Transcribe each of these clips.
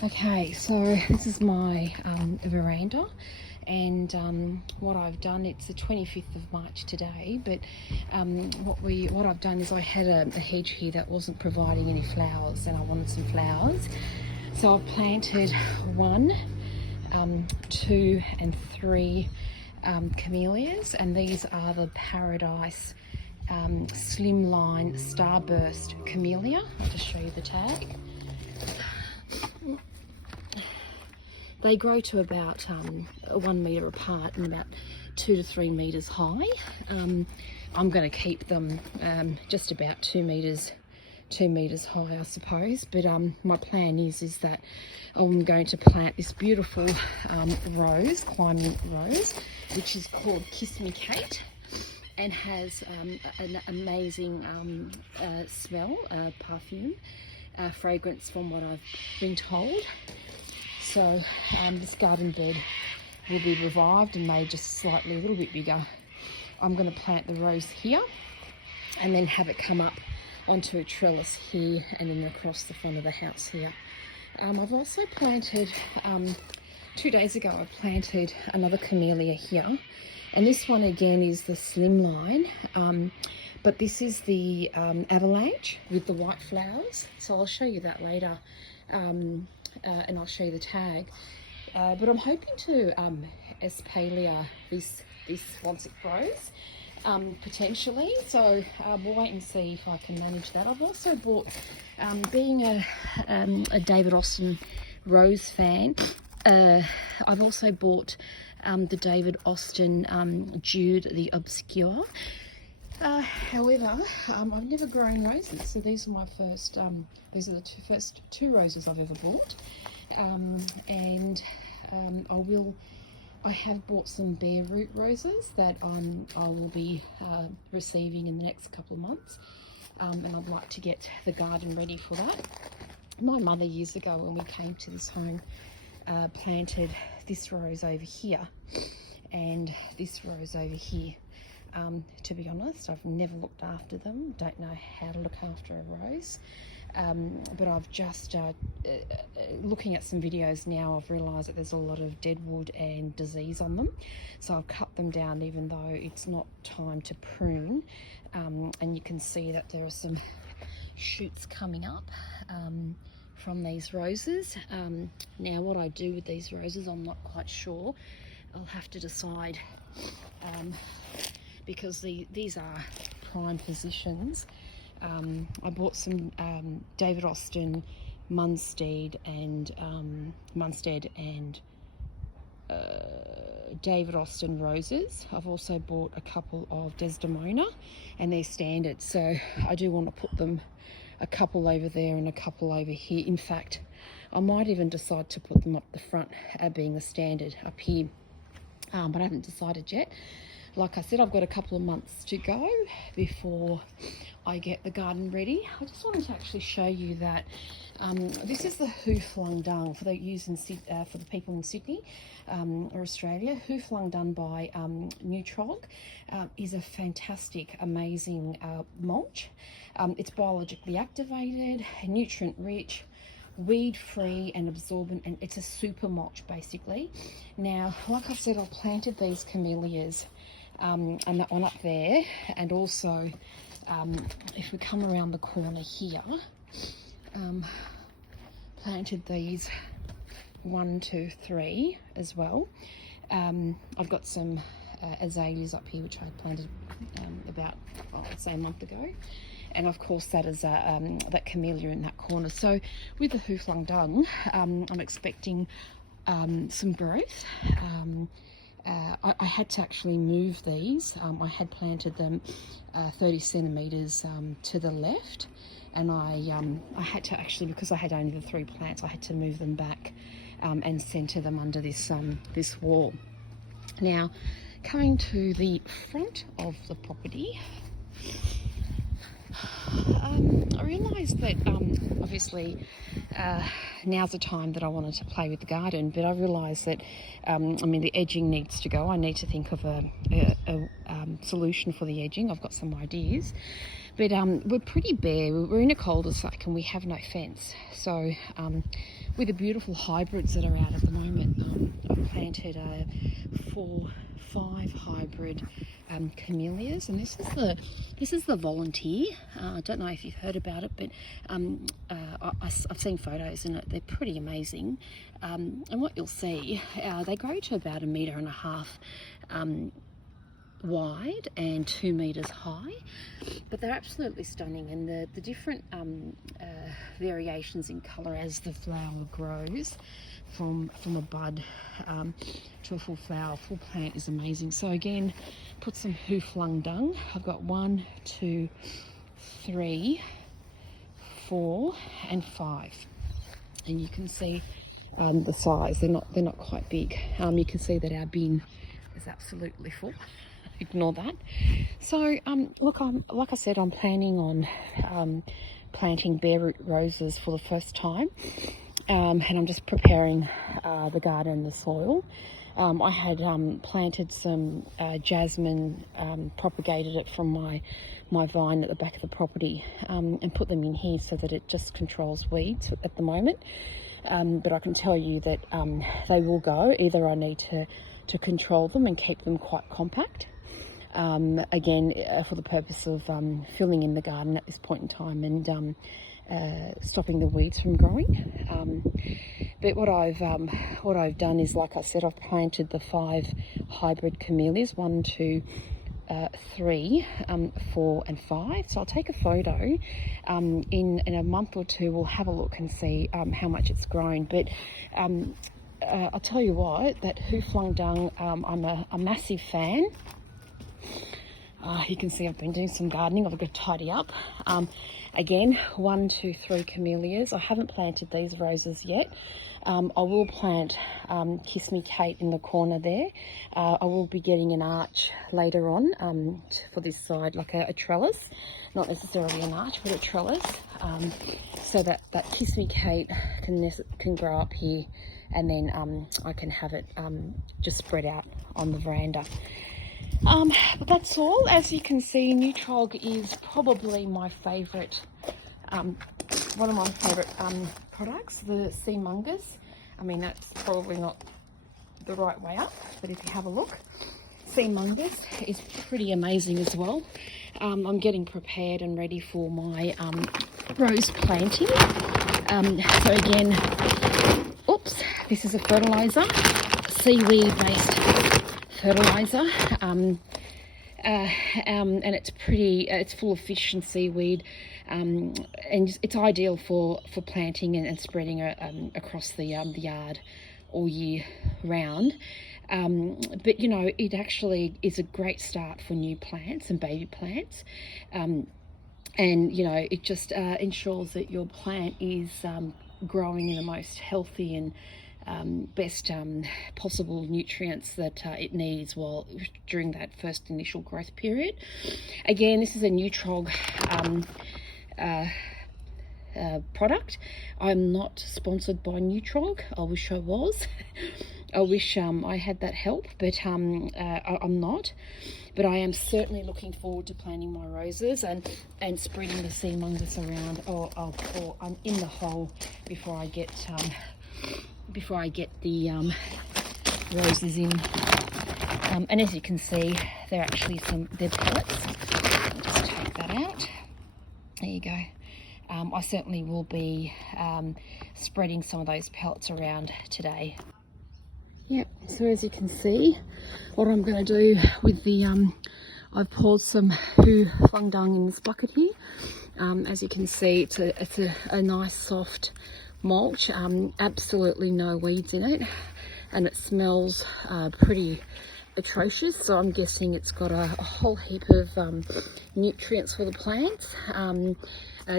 Okay, so this is my veranda, and what I've done, it's the 25th of March today, but what I've done is I had a hedge here that wasn't providing any flowers, and I wanted some flowers, so I've planted 1, 2 and 3 camellias, and these are the Paradise Slimline Starburst Camellia. I'll just show you the tag. They grow to about 1 metre apart and about 2 to 3 metres high. I'm going to keep them just about 2 metres high, I suppose. But my plan is that I'm going to plant this beautiful rose, climbing rose, which is called Kiss Me Kate, and has an amazing smell, perfume, fragrance from what I've been told. So this garden bed will be revived and made just slightly a little bit bigger. I'm going to plant the rose here and then have it come up onto a trellis here and then across the front of the house here. I've also planted, 2 days ago I planted another camellia here, and this one again is the slimline, but this is the avalanche with the white flowers, so I'll show you that later. And I'll show you the tag, but I'm hoping to espalier this once it grows, potentially, so we'll wait and see if I can manage that. I've also bought, being a David Austin Rose fan, I've also bought the David Austin Jude the Obscure. However, I've never grown roses, so these are my first, these are the first two roses I've ever bought, and I have bought some bare root roses that I will be receiving in the next couple of months, and I'd like to get the garden ready for that. My mother years ago, when we came to this home, planted this rose over here and this rose over here. To be honest, I've never looked after them, don't know how to look after a rose, but I've just, looking at some videos now, I've realised that there's a lot of deadwood and disease on them, so I've cut them down even though it's not time to prune, and you can see that there are some shoots coming up from these roses. Now what I do with these roses, I'm not quite sure. I'll have to decide, because these are prime positions. I bought some David Austin Munstead and David Austin roses. I've also bought a couple of Desdemona, and they're standard, so I do want to put them a couple over there and a couple over here. In fact, I might even decide to put them up the front, being the standard up here, but I haven't decided yet. Like I said, I've got a couple of months to go before I get the garden ready. I just wanted to actually show you that this is the hoof lung dung for the for the people in Sydney or Australia. Hoof lung dung by Neutrog is a fantastic, amazing mulch. It's biologically activated, nutrient rich, weed free and absorbent, and it's a super mulch basically. Now, like I said, I've planted these camellias and that one up there, and also if we come around the corner here, planted these 1, 2, 3 as well. I've got some azaleas up here which I planted about, I'd say, a month ago, and of course that is that camellia in that corner. So with the hoof lung dung, I'm expecting some growth. I had to actually move these. I had planted them 30 centimetres to the left, and I had to actually, because I had only the 3 plants, I had to move them back and centre them under this this wall. Now, coming to the front of the property, I realised that obviously now's the time that I wanted to play with the garden, but I realised that I mean, the edging needs to go. I need to think of a solution for the edging. I've got some ideas, but we're pretty bare. We're in a cul-de-sac and we have no fence, so with the beautiful hybrids that are out at the moment. I've planted 5 hybrid camellias, and this is the Volunteer. I don't know if you've heard about it, but I've seen photos and they're pretty amazing. And what you'll see, they grow to about 1.5 meters wide and 2 meters high, but they're absolutely stunning. And the different variations in color as the flower grows from a bud to a full flower, full plant is amazing. So again, put some Who Flung Dung. I've got 1, 2, 3, 4 and 5, and you can see the size. They're not quite big. You can see that our bin is absolutely full. Ignore that. So look, like I said, I'm planning on planting bare root roses for the first time, and I'm just preparing the garden and the soil. I had planted some jasmine, propagated it from my vine at the back of the property, and put them in here so that it just controls weeds at the moment. But I can tell you that they will go. Either I need to control them and keep them quite compact, again for the purpose of filling in the garden at this point in time and stopping the weeds from growing. But what I've done is, like I said, I've planted the 5 hybrid camellias, 1, 2, 3, 4 and 5. So I'll take a photo. In a month or two we'll have a look and see how much it's grown. But I'll tell you what, that Who Flung Dung, I'm a massive fan. You can see I've been doing some gardening. I've got to tidy up. Again, 1, 2, 3 camellias. I haven't planted these roses yet. I will plant Kiss Me Kate in the corner there. I will be getting an arch later on for this side, like a trellis. Not necessarily an arch, but a trellis. So that Kiss Me Kate can grow up here, and then I can have it just spread out on the veranda. But that's all. As you can see, Neutrog is probably my favourite, one of my favourite products, the Seamungus. I mean, that's probably not the right way up, but if you have a look, Seamungus is pretty amazing as well. I'm getting prepared and ready for my rose planting. So again, oops, this is a fertiliser, seaweed-based fertilizer, and it's full of fish and seaweed, and it's ideal for planting and spreading across the yard all year round. But you know, it actually is a great start for new plants and baby plants, and you know, it just ensures that your plant is growing in the most healthy and best possible nutrients that it needs during that first initial growth period. Again, this is a Neutrog product. I'm not sponsored by Neutrog. I wish I was. I wish I had that help, but I'm not. But I am certainly looking forward to planting my roses and spreading the Seamungus around, or I'm in the hole before I get the roses in. And as you can see, they're actually they're pellets. I'll just take that out. There you go. I certainly will be spreading some of those pellets around today. Yep, so as you can see, what I'm going to do with the, I've poured some Who Flung Dung in this bucket here. As you can see, it's a nice soft mulch, absolutely no weeds in it, and it smells pretty atrocious, so I'm guessing it's got a whole heap of nutrients for the plants.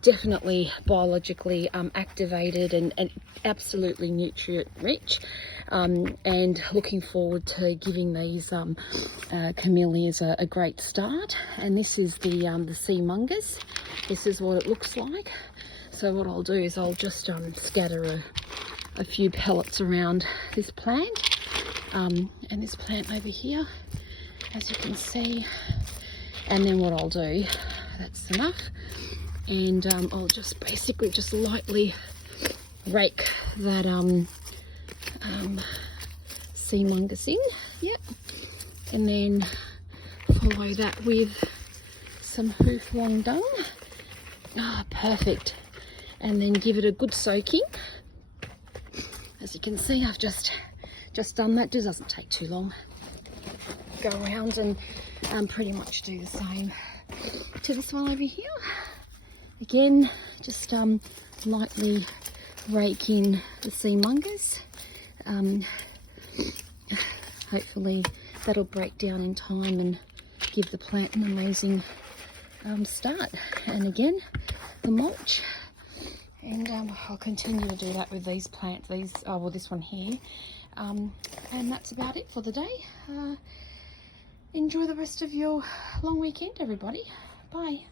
Definitely biologically activated and absolutely nutrient rich, and looking forward to giving these camellias a great start. And this is the Seamungus. This is what it looks like. So what I'll do is I'll just scatter a few pellets around this plant, and this plant over here, as you can see. And then what I'll do, that's enough, and I'll just basically just lightly rake that sea mungus in. Yep. And then follow that with some hoof long dung. Ah, perfect. And then give it a good soaking. As you can see, I've just done that. It doesn't take too long. Go around and pretty much do the same to this one over here. Again, just lightly rake in the sea mungus. Hopefully that'll break down in time and give the plant an amazing start. And again, the mulch. And I'll continue to do that with these plants. This one here. And that's about it for the day. Enjoy the rest of your long weekend, everybody. Bye.